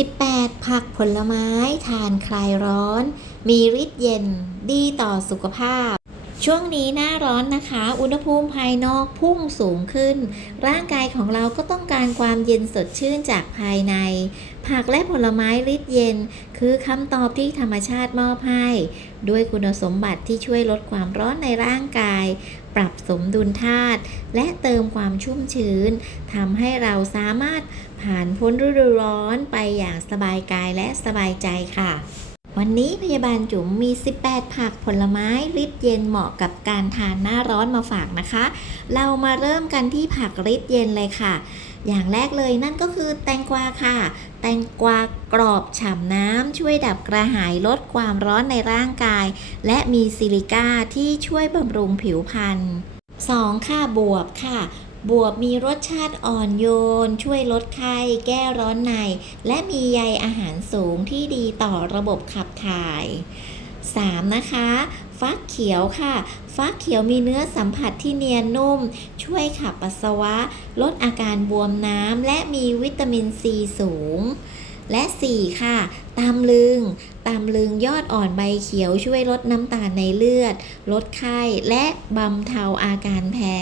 18 ผักผลไม้ทานคลายร้อน มีฤทธิ์เย็น ดีต่อสุขภาพ ช่วงนี้หน้าร้อนนะคะ อุณหภูมิภายนอกพุ่งสูงขึ้น ร่างกายของเราก็ต้องการความเย็นสดชื่นจากภายใน ผักและผลไม้ฤทธิ์เย็น คือคำตอบที่ธรรมชาติมอบให้ ด้วยคุณสมบัติที่ช่วยลดความร้อนในร่างกาย ปรับสมดุลธาตุและเติมความชุ่มชื้นทำให้เราสามารถผ่านพ้นฤดูร้อนไปอย่างสบายกายและสบายใจค่ะ วันนี้พยาบาลจุ๋มมี 18 ผักผลไม้ฤทธิ์เย็นเหมาะกับการทานหน้าร้อนมาฝากนะคะ เรามาเริ่มกันที่ผักฤทธิ์เย็นเลยค่ะ อย่างแรกเลยนั่นก็คือแตงกวาค่ะ แตงกวากรอบฉ่ำน้ำช่วยดับกระหายลดความร้อนในร่างกาย และมีซิลิก้าที่ช่วยบำรุงผิวพรรณ 2. ค่ะบวบค่ะ บวบมีรสชาติอ่อนโยน ช่วยลดไข้ แก้ร้อนใน และมีใยอาหารสูงที่ดีต่อระบบขับถ่าย 3. นะคะ ฟักเขียวค่ะ ฟักเขียวมีเนื้อสัมผัสที่เนียนนุ่ม ช่วยขับปัสสาวะ ลดอาการบวมน้ำ และมีวิตามินซีสูง และ 4 ค่ะตำลึงตำลึงยอดอ่อนใบเขียวช่วยลดน้ำตาลในเลือด ลดไข้ และบำเทาอาการแพ้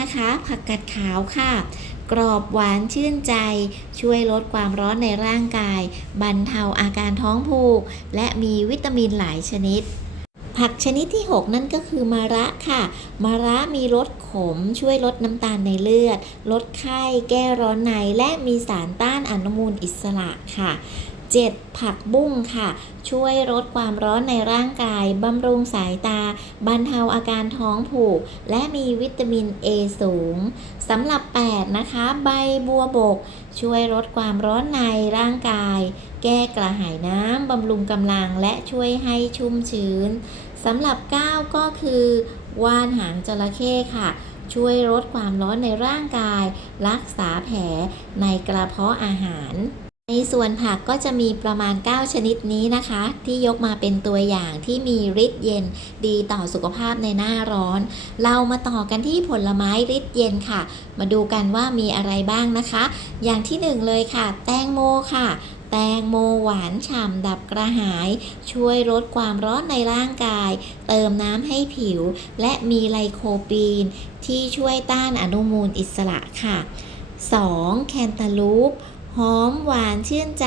นะคะ ผักกาดขาวค่ะ กรอบหวานชื่นใจ ช่วยลดความร้อนในร่างกาย บรรเทาอาการท้องผูก และมีวิตามินหลายชนิดผักชนิดที่ 6 นั่นก็คือมะระค่ะ มะระมีรสขมช่วยลดน้ำตาลในเลือด ลดไข้ แก้ร้อนใน และมีสารต้านอนุมูลอิสระค่ะ 7. ผักบุ้งค่ะ ช่วยลดความร้อนในร่างกาย บำรุงสายตา บรรเทาอาการท้องผูก และมีวิตามิน A สูงสำหรับ 8 นะคะ ใบบัวบก ช่วยลดความร้อนในร่างกาย แก้กระหายน้ำ บำรุงกำลังและช่วยให้ชุ่มชื้นสำหรับ 9 ก็คือว่านหางจระเข้ค่ะช่วยลดความร้อนในร่างกาย รักษาแผลในกระเพาะอาหาร ในส่วนผักก็จะมีประมาณ 9 ชนิดนี้นะคะ ที่ยกมาเป็นตัวอย่างที่มีฤทธิ์เย็นดีต่อสุขภาพในหน้าร้อน เรามาต่อกันที่ผลไม้ฤทธิ์เย็นค่ะ มาดูกันว่ามีอะไรบ้างนะคะ อย่างที่หนึ่งเลยค่ะ แตงโมค่ะ แตงโมหวานฉ่ำดับกระหาย ช่วยลดความร้อนในร่างกาย เติมน้ำให้ผิว และมีไลโคปีน ที่ช่วยต้านอนุมูลอิสระค่ะ 2. แคนตาลูป หอมหวานชื่นใจ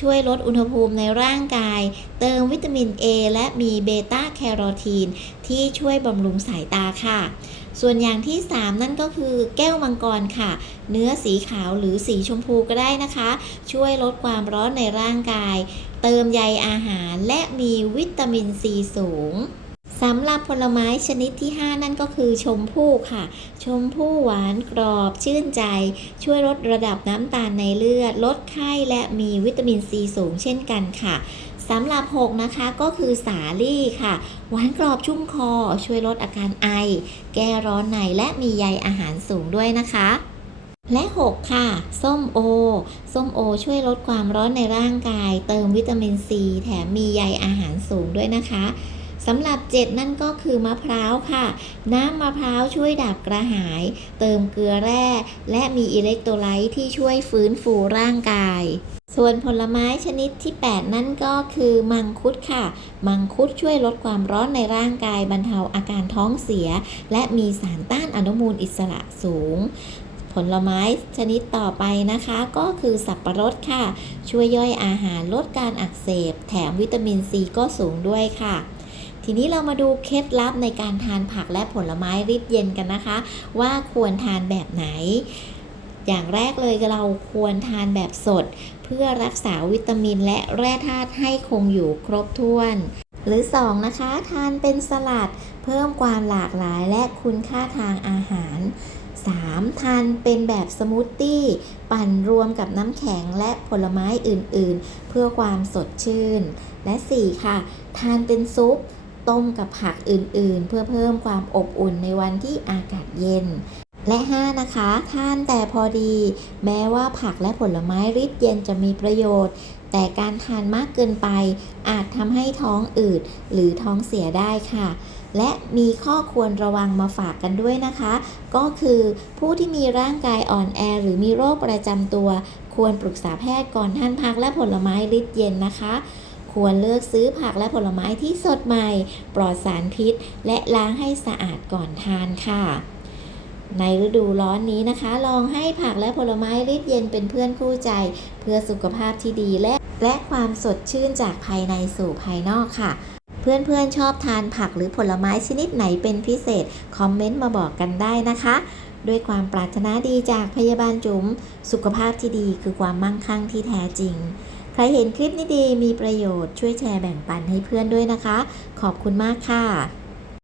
ช่วยลดอุณหภูมิในร่างกาย เติมวิตามิน A และมีเบต้าแคโรทีน ที่ช่วยบำรุงสายตาค่ะ ส่วนอย่างที่ 3 นั่นก็คือแก้วมังกรค่ะ เนื้อสีขาวหรือสีชมพูก็ได้นะคะ ช่วยลดความร้อนในร่างกาย เติมใยอาหารและมีวิตามินซีสูง สำหรับผลไม้ชนิดที่ 5 นั่นก็คือชมพู่ค่ะ ชมพู่หวานกรอบชื่นใจ ช่วยลดระดับน้ำตาลในเลือด ลดไข้และมีวิตามินซีสูงเช่นกันค่ะสำหรับ 6 นะคะก็คือสาลี่ค่ะ หวานกรอบชุ่มคอ ช่วยลดอาการไอ แก้ร้อนในและมีใยอาหารสูงด้วยนะคะและ 6 ค่ะ ส้มโอ ส้มโอช่วยลดความร้อนในร่างกาย เติมวิตามินซี แถมมีใยอาหารสูงด้วยนะคะ สำหรับ 7 นั่นก็คือมะพร้าวค่ะ น้ำมะพร้าวช่วยดับกระหาย เติมเกลือแร่ และมีอิเล็กโทรไลต์ที่ช่วยฟื้นฟูร่างกาย ส่วนผลไม้ชนิดที่ 8 นั่นก็คือมังคุดค่ะ มังคุดช่วยลดความร้อนในร่างกายบรรเทาอาการท้องเสีย และมีสารต้านอนุมูลอิสระสูงผลไม้ชนิดต่อไปนะคะก็คือสับประรดค่ะ ช่วยย่อยอาหารลดการอักเสบ แถมวิตามินซีก็สูงด้วยค่ะ ทีนี้เรามาดูเคล็ดลับในการทานผักและผลไม้ฤทธิ์เย็นกันนะคะ ว่าควรทานแบบไหน อย่างแรกเลยเราควรทานแบบสด เพื่อรักษาวิตามินและแร่ธาตุให้คงอยู่ครบถ้วน หรือ 2 นะคะ ทานเป็นสลัด เพิ่มความหลากหลายและคุณค่าทางอาหาร 3. ทานเป็นแบบสมูทตี้ ปั่นรวมกับน้ำแข็งและผลไม้อื่น ๆ เพื่อความสดชื่น และ 4 ค่ะ ทานเป็นซุป ต้มกับผักอื่นๆ เพื่อเพิ่มความอบอุ่นในวันที่อากาศเย็น และ 5 นะคะ ทานแต่พอดี แม้ว่าผักและผลไม้ฤทธิ์เย็นจะมีประโยชน์ แต่การทานมากเกินไป อาจทำให้ท้องอืดหรือท้องเสียได้ค่ะและมีข้อควรระวังมาฝากกันด้วยนะคะ ก็คือผู้ที่มีร่างกายอ่อนแอ หรือมีโรคประจำตัว ควรปรึกษาแพทย์ก่อนทานผักและผลไม้ริดเย็นนะคะ ควรเลือกซื้อผักและผลไม้ที่สดใหม่ ปลอดสารพิษ และล้างให้สะอาดก่อนทานค่ะ ในฤดูร้อนนี้นะคะ ลองให้ผักและผลไม้ริดเย็นเป็นเพื่อนคู่ใจ เพื่อสุขภาพที่ดีและและความสดชื่นจากภายในสู่ภายนอกค่ะเพื่อนๆชอบทานผักหรือผลไม้ชนิดไหนเป็นพิเศษ คอมเมนต์มาบอกกันได้นะคะ ด้วยความปรารถนาดีจากพยาบาลจุ๋ม สุขภาพที่ดีคือความมั่งคั่งที่แท้จริง ใครเห็นคลิปนี้ดีมีประโยชน์ช่วยแชร์แบ่งปันให้เพื่อนด้วยนะคะ ขอบคุณมากค่ะ